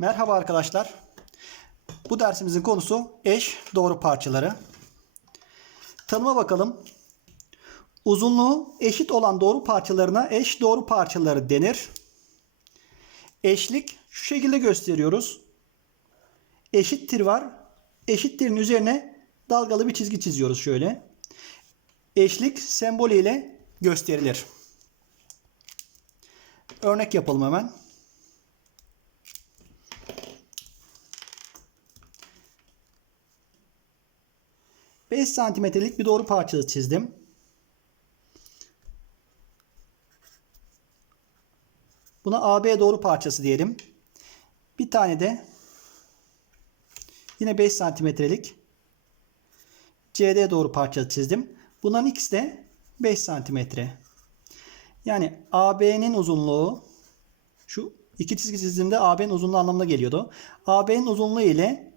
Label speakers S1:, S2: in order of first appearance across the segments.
S1: Merhaba arkadaşlar. Bu dersimizin konusu eş doğru parçaları. Tanıma bakalım. Uzunluğu eşit olan doğru parçalarına eş doğru parçaları denir. Eşlik şu şekilde gösteriyoruz. Eşittir var. Eşittirin üzerine dalgalı bir çizgi çiziyoruz şöyle. Eşlik sembolü ile gösterilir. Örnek yapalım hemen. Beş santimetrelik bir doğru parçası çizdim. Buna AB doğru parçası diyelim. Bir tane de yine 5 santimetrelik CD doğru parçası çizdim. Bunların ikisi de 5 santimetre. Yani AB'nin uzunluğu şu iki çizgi çizdiğimde AB'nin uzunluğu anlamına geliyordu. AB'nin uzunluğu ile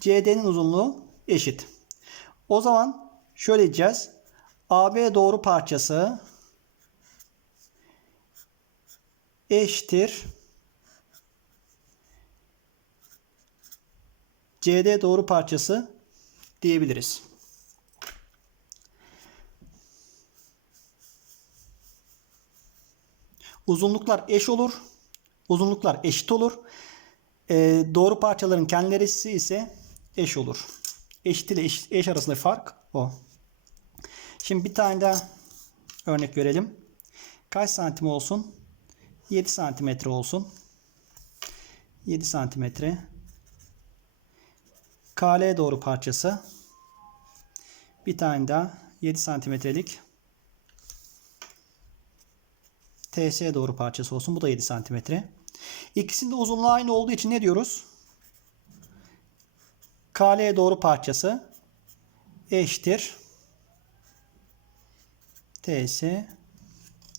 S1: CD'nin uzunluğu eşit. O zaman şöyle diyeceğiz. AB doğru parçası eşittir CD doğru parçası diyebiliriz. Uzunluklar eş olur. Uzunluklar eşit olur. Ee, doğru parçaların kendilerisi ise eş olur. Eşit ile eş, eş arasındaki fark o. Şimdi bir tane daha örnek verelim. Kaç santim olsun? 7 santimetre olsun. 7 santimetre. KL doğru parçası. Bir tane daha 7 santimetrelik TS doğru parçası olsun. Bu da 7 santimetre. İkisinin de uzunluğu aynı olduğu için ne diyoruz? KL doğru parçası eşittir. TS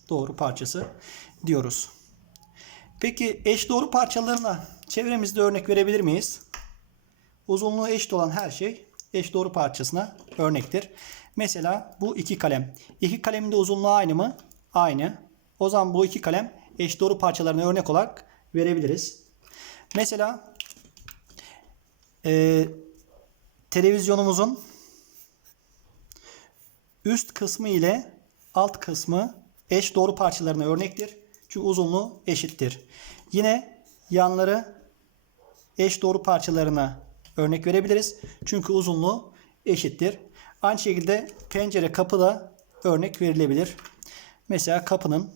S1: doğru parçası diyoruz. Peki eş doğru parçalarına çevremizde örnek verebilir miyiz? Uzunluğu eşit olan her şey eş doğru parçasına örnektir. Mesela bu iki kalem. İki kalemin de uzunluğu aynı mı? Aynı. O zaman bu iki kalem eş doğru parçalarına örnek olarak verebiliriz. Mesela e, televizyonumuzun üst kısmı ile alt kısmı eş doğru parçalarına örnektir. Çünkü uzunluğu eşittir. Yine yanları eş doğru parçalarına örnek verebiliriz. Çünkü uzunluğu eşittir. Aynı şekilde pencere kapı da örnek verilebilir. Mesela kapının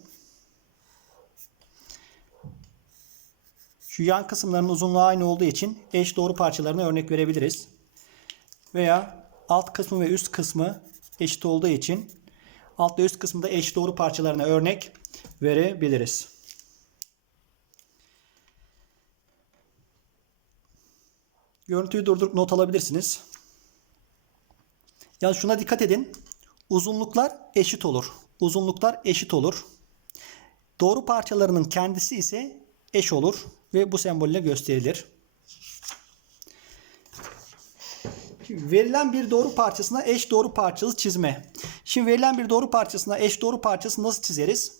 S1: şu yan kısımların uzunluğu aynı olduğu için eş doğru parçalarına örnek verebiliriz. Veya alt kısmı ve üst kısmı eşit olduğu için alt ve üst kısmında eş doğru parçalarına örnek verebiliriz. Görüntüyü durdurup not alabilirsiniz. Yani şuna dikkat edin. Uzunluklar eşit olur. Uzunluklar eşit olur. Doğru parçalarının kendisi ise eş olur ve bu sembolle gösterilir. Verilen bir doğru parçasına eş doğru parçası çizme. Şimdi verilen bir doğru parçasına eş doğru parçası nasıl çizeriz?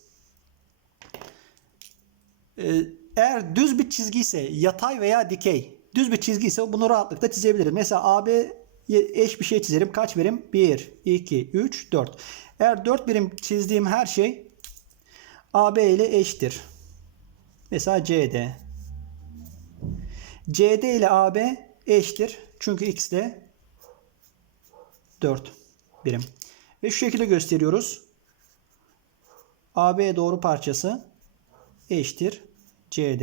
S1: Ee, eğer düz bir çizgi ise yatay veya dikey düz bir çizgi ise bunu rahatlıkla çizebiliriz. Mesela AB eş bir şey çizerim. Kaç birim? 1, 2, 3, 4. Eğer 4 birim çizdiğim her şey AB ile eşittir. Mesela CD. CD ile AB eşittir. Çünkü X de 4 birim. Ve şu şekilde gösteriyoruz. AB doğru parçası eşittir CD.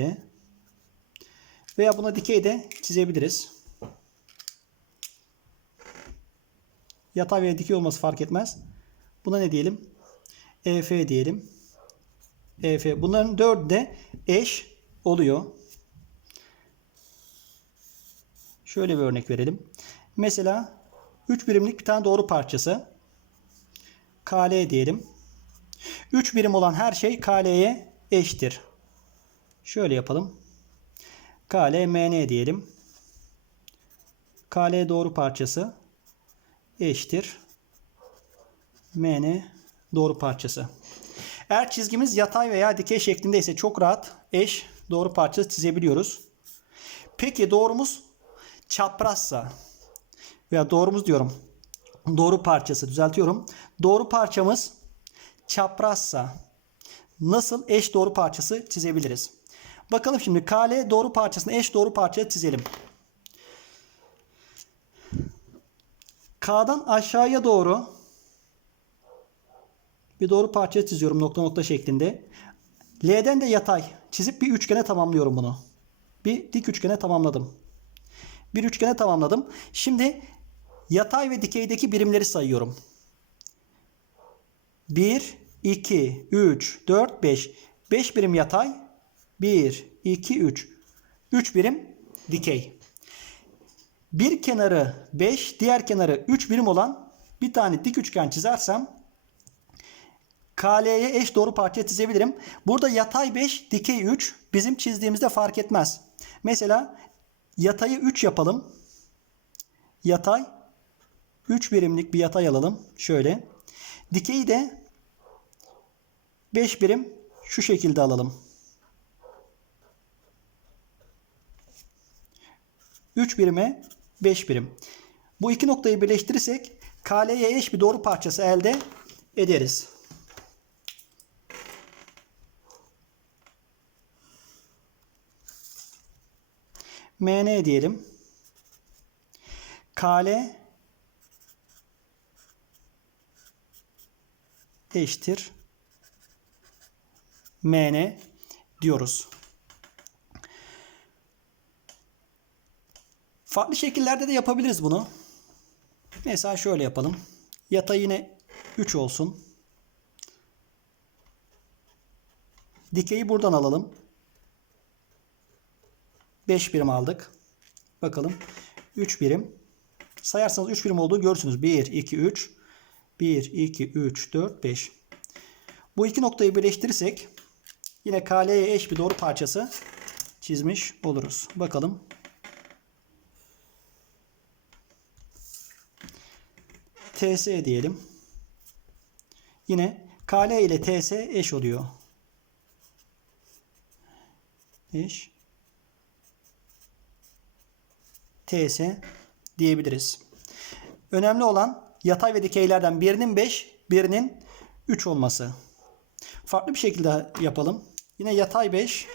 S1: Veya buna dikey de çizebiliriz. Yatay veya dikey olması fark etmez. Buna ne diyelim? EF diyelim. EF. Bunların dördü de eş oluyor. Şöyle bir örnek verelim. Mesela 3 birimlik bir tane doğru parçası. KL diyelim. 3 birim olan her şey KL'ye eşittir. Şöyle yapalım. KL MN diyelim. KL doğru parçası eşittir. MN doğru parçası. Eğer çizgimiz yatay veya dikey şeklinde ise çok rahat eş doğru parçası çizebiliyoruz. Peki doğrumuz çaprazsa veya doğrumuz diyorum. Doğru parçası düzeltiyorum. Doğru parçamız çaprazsa nasıl eş doğru parçası çizebiliriz? Bakalım şimdi KL doğru parçasını eş doğru parça çizelim. K'dan aşağıya doğru bir doğru parça çiziyorum nokta nokta şeklinde. L'den de yatay çizip bir üçgene tamamlıyorum bunu. Bir dik üçgene tamamladım. Bir üçgene tamamladım. Şimdi yatay ve dikeydeki birimleri sayıyorum. 1, 2, 3, 4, 5. 5 birim yatay. 1, 2, 3. 3 birim dikey. Bir kenarı 5, diğer kenarı 3 birim olan bir tane dik üçgen çizersem KL'ye eş doğru parça çizebilirim. Burada yatay 5, dikey 3 bizim çizdiğimizde fark etmez. Mesela yatayı 3 yapalım. Yatay 3 birimlik bir yatay alalım. Şöyle. Dikeyi de 5 birim şu şekilde alalım. 3 birime 5 birim. Bu iki noktayı birleştirirsek KL'ye eş bir doğru parçası elde ederiz. MN diyelim. KL eşittir MN diyoruz. Farklı şekillerde de yapabiliriz bunu. Mesela şöyle yapalım. Yatay yine 3 olsun. Dikeyi buradan alalım. 5 birim aldık. Bakalım. 3 birim. Sayarsanız 3 birim olduğu görürsünüz. 1, 2, 3. 1, 2, 3, 4, 5. Bu iki noktayı birleştirirsek yine KL'ye eş bir doğru parçası çizmiş oluruz. Bakalım. TS diyelim. Yine KL ile TS eş oluyor. Eş. TS diyebiliriz. Önemli olan yatay ve dikeylerden birinin 5, birinin 3 olması. Farklı bir şekilde yapalım. Yine yatay 5.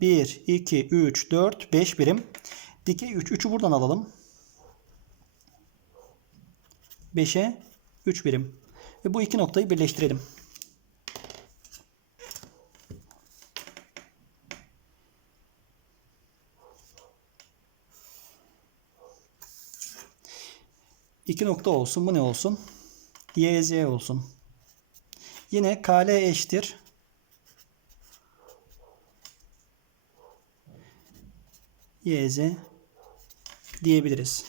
S1: Bir, iki, üç, dört, beş birim. Dikey 3. 3'ü buradan alalım. 5'e 3 birim. Ve bu iki noktayı birleştirelim. İki nokta olsun. Bu ne olsun? YZ olsun. Yine KL eşittir. YZ diyebiliriz.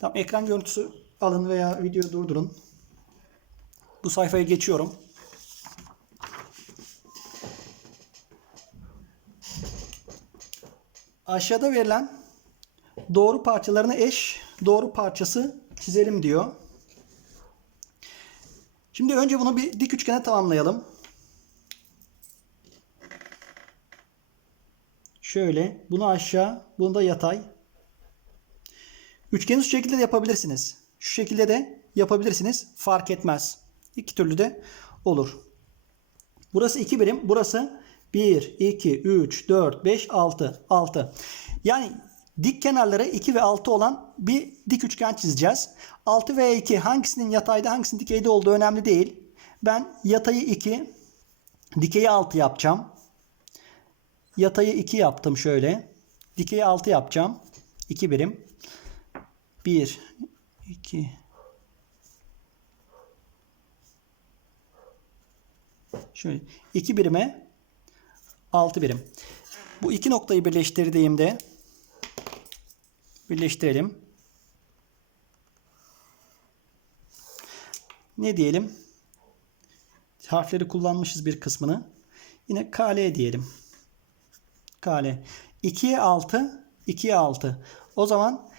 S1: Tamam ekran görüntüsü alın veya videoyu durdurun. Bu sayfaya geçiyorum. Aşağıda verilen doğru parçalarını eş doğru parçası çizelim diyor. Şimdi önce bunu bir dik üçgene tamamlayalım. Şöyle bunu aşağı, bunu da yatay. Üçgeni şu şekilde de yapabilirsiniz. Şu şekilde de yapabilirsiniz. Fark etmez. İki türlü de olur. Burası 2 birim. Burası 1, 2, 3, 4, 5, 6. 6. Yani dik kenarları 2 ve 6 olan bir dik üçgen çizeceğiz. 6 veya 2 hangisinin yatayda hangisinin dikeyde olduğu önemli değil. Ben yatayı 2, dikeyi 6 yapacağım. Yatayı 2 yaptım şöyle. Dikeyi 6 yapacağım. 2 birim. 1, 2, Şöyle 2 birime 6 birim. Bu iki noktayı birleştirdiğimde birleştirelim. Ne diyelim? Harfleri kullanmışız bir kısmını. Yine KL diyelim. KL. 2'ye 6, 2'ye 6. O zaman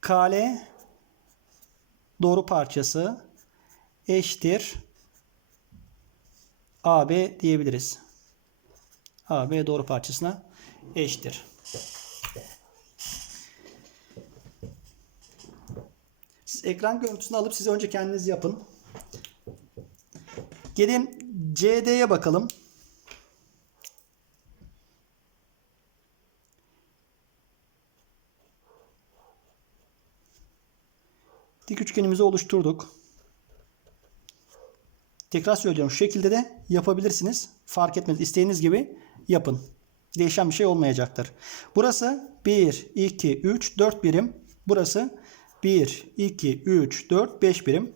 S1: KL doğru parçası eşittir AB diyebiliriz. AB doğru parçasına eşittir. Ekran görüntüsünü alıp siz önce kendiniz yapın. Gelin CD'ye bakalım. Dik üçgenimizi oluşturduk. Tekrar söylüyorum. Şu şekilde de yapabilirsiniz. Fark etmez. İstediğiniz gibi yapın. Değişen bir şey olmayacaktır. Burası 1, 2, 3, 4 birim. Burası 1, 2, 3, 4, 5 birim.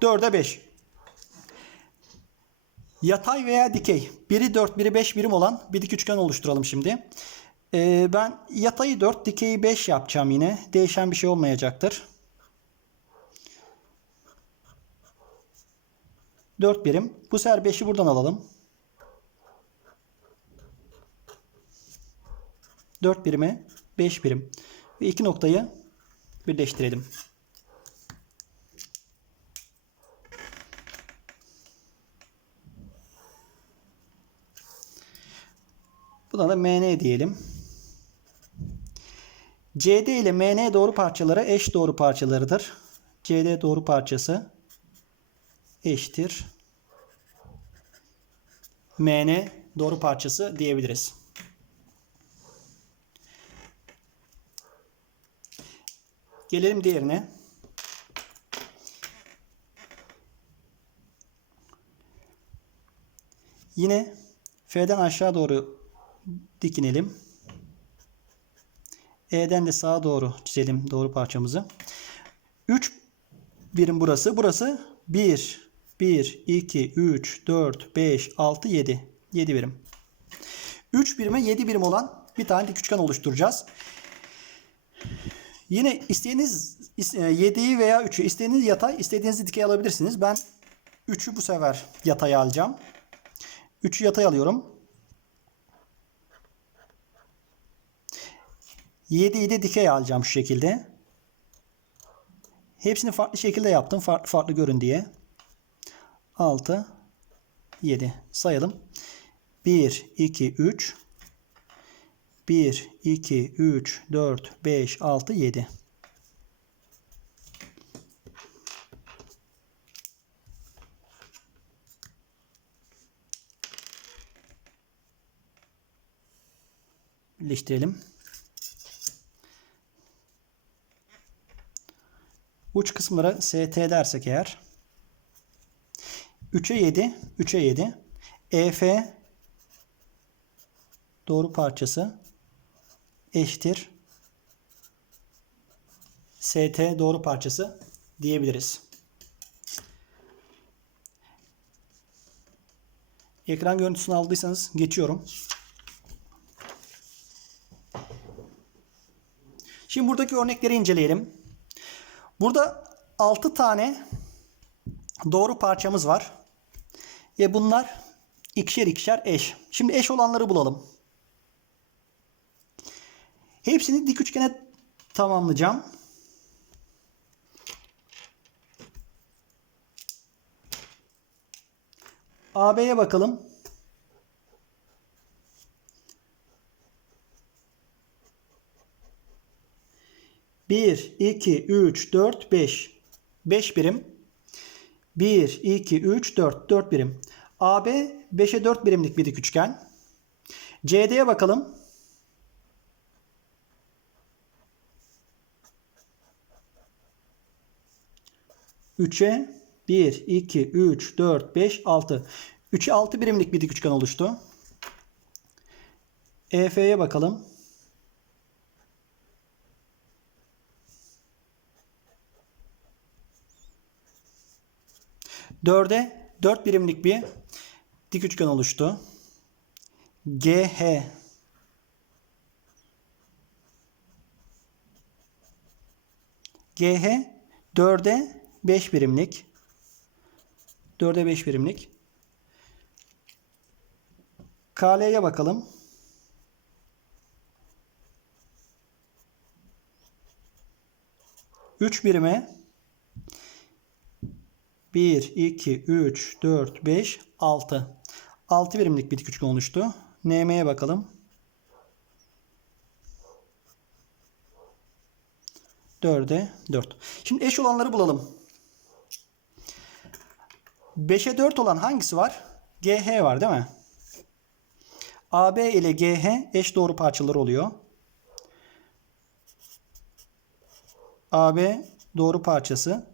S1: 4'e 5. Yatay veya dikey. Biri 4, biri 5 birim olan bir dik üçgen oluşturalım şimdi. Ee, ben yatayı 4, dikeyi 5 yapacağım yine. Değişen bir şey olmayacaktır. 4 birim. Bu sefer 5'i buradan alalım. 4 birime 5 birim. Ve iki noktayı birleştirelim. Buna da MN diyelim. CD ile MN doğru parçaları eş doğru parçalarıdır. CD doğru parçası eşittir. MN doğru parçası diyebiliriz. Gelelim diğerine. Yine F'den aşağı doğru dikinelim. E'den de sağa doğru çizelim doğru parçamızı. 3 birim burası. Burası 1, 1, 2, 3, 4, 5, 6, 7. 7 birim. 3 birime 7 birim olan bir tane dik üçgen oluşturacağız. Yine istediğiniz 7'yi veya 3'ü istediğiniz yatay istediğiniz dikey alabilirsiniz. Ben 3'ü bu sefer yatay alacağım. 3'ü yatay alıyorum. 7'yi de dikey alacağım şu şekilde. Hepsini farklı şekilde yaptım. Farklı farklı görün diye. 6 7 sayalım. 1 2 3 1 2 3 4 5 6 7 birleştirelim. Uç kısımlara ST dersek eğer 3'e 7, 3'e 7. EF doğru parçası eşittir. ST doğru parçası diyebiliriz. Ekran görüntüsünü aldıysanız geçiyorum. Şimdi buradaki örnekleri inceleyelim. Burada 6 tane doğru parçamız var. Ve bunlar ikişer ikişer eş. Şimdi eş olanları bulalım. Hepsini dik üçgene tamamlayacağım. AB'ye bakalım. Bir, iki, üç, dört, beş. Beş birim. Bir, iki, üç, dört. Dört birim. AB 5'e 4 birimlik bir dik üçgen. CD'ye bakalım. Üçe 1, 2, 3, 4, 5, 6. 3'e 6 birimlik bir dik üçgen oluştu. EF'ye bakalım. Dörde 4 birimlik bir dik üçgen oluştu. GH GH 4'e 5 birimlik. 4'e 5 birimlik. KL'ye bakalım. Üç birime 1, 2, 3, 4, 5, 6. 6 birimlik bir üçgen oluştu. NM'ye bakalım. 4'e 4. Şimdi eş olanları bulalım. 5'e 4 olan hangisi var? GH var değil mi? AB ile GH eş doğru parçaları oluyor. AB doğru parçası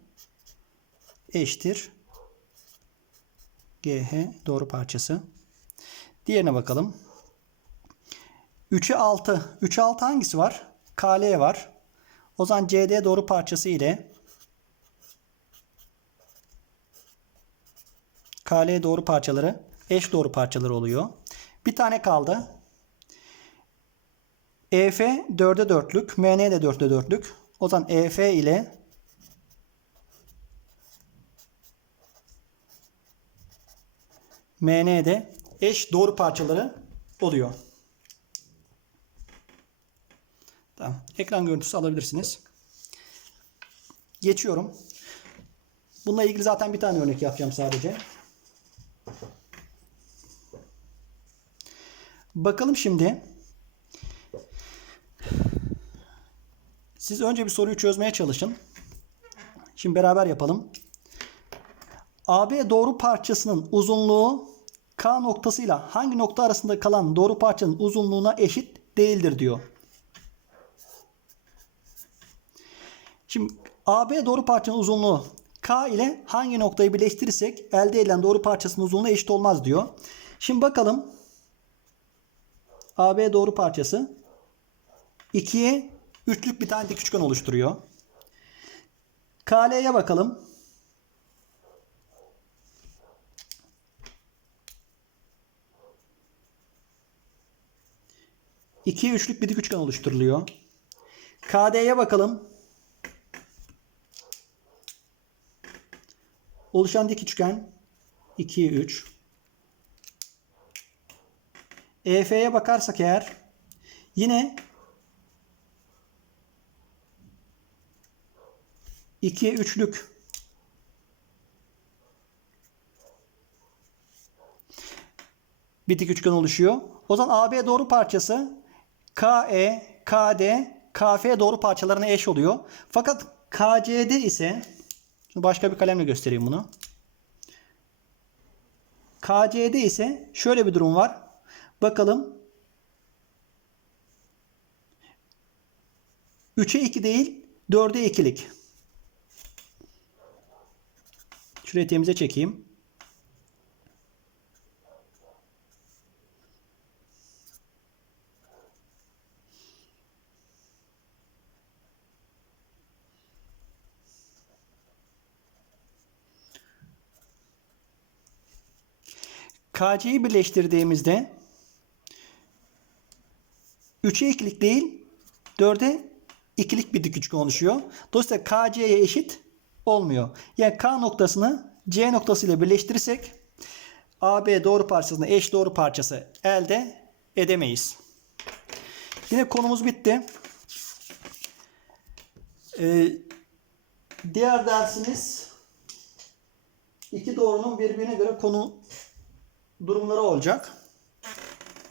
S1: eşittir. GH doğru parçası. Diğerine bakalım. 3'e 6. 3'e 6 hangisi var? KL var. O zaman CD doğru parçası ile KL doğru parçaları eş doğru parçaları oluyor. Bir tane kaldı. EF 4'e 4'lük, MN de 4'e 4'lük. O zaman EF ile MN de eş doğru parçaları oluyor. Tamam. Ekran görüntüsü alabilirsiniz. Geçiyorum. Bununla ilgili zaten bir tane örnek yapacağım sadece. Bakalım şimdi. Siz önce bir soruyu çözmeye çalışın. Şimdi beraber yapalım. AB doğru parçasının uzunluğu K noktasıyla hangi nokta arasında kalan doğru parçanın uzunluğuna eşit değildir diyor. Şimdi AB doğru parçanın uzunluğu K ile hangi noktayı birleştirirsek elde edilen doğru parçasının uzunluğu eşit olmaz diyor. Şimdi bakalım. AB doğru parçası 2'ye üçlük bir tane dik üçgen oluşturuyor. KL'ye bakalım. İkiye üçlük bir dik üçgen oluşturuluyor. KD'ye bakalım. Oluşan dik üçgen 2'ye 3. EF'ye bakarsak eğer yine 2'ye 3'lük bir dik üçgen oluşuyor. O zaman AB doğru parçası KE, KD, KF doğru parçalarına eş oluyor. Fakat KCD ise Şimdi başka bir kalemle göstereyim bunu. KCD ise şöyle bir durum var. Bakalım. 3'e 2 değil 4'e 2'lik. Şurayı temize çekeyim. KC'yi birleştirdiğimizde 3'e 2'lik değil 4'e 2'lik bir dik üçgen oluşuyor. Dolayısıyla KC'ye eşit olmuyor. Yani K noktasını C noktasıyla birleştirirsek AB doğru parçasına eş doğru parçası elde edemeyiz. Yine konumuz bitti. Ee, diğer dersimiz iki doğrunun birbirine göre konu durumları olacak.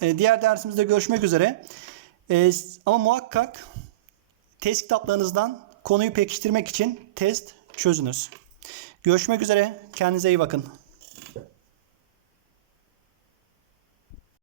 S1: Ee, diğer dersimizde görüşmek üzere. Ee, ama muhakkak test kitaplarınızdan konuyu pekiştirmek için test çözünüz. Görüşmek üzere. Kendinize iyi bakın.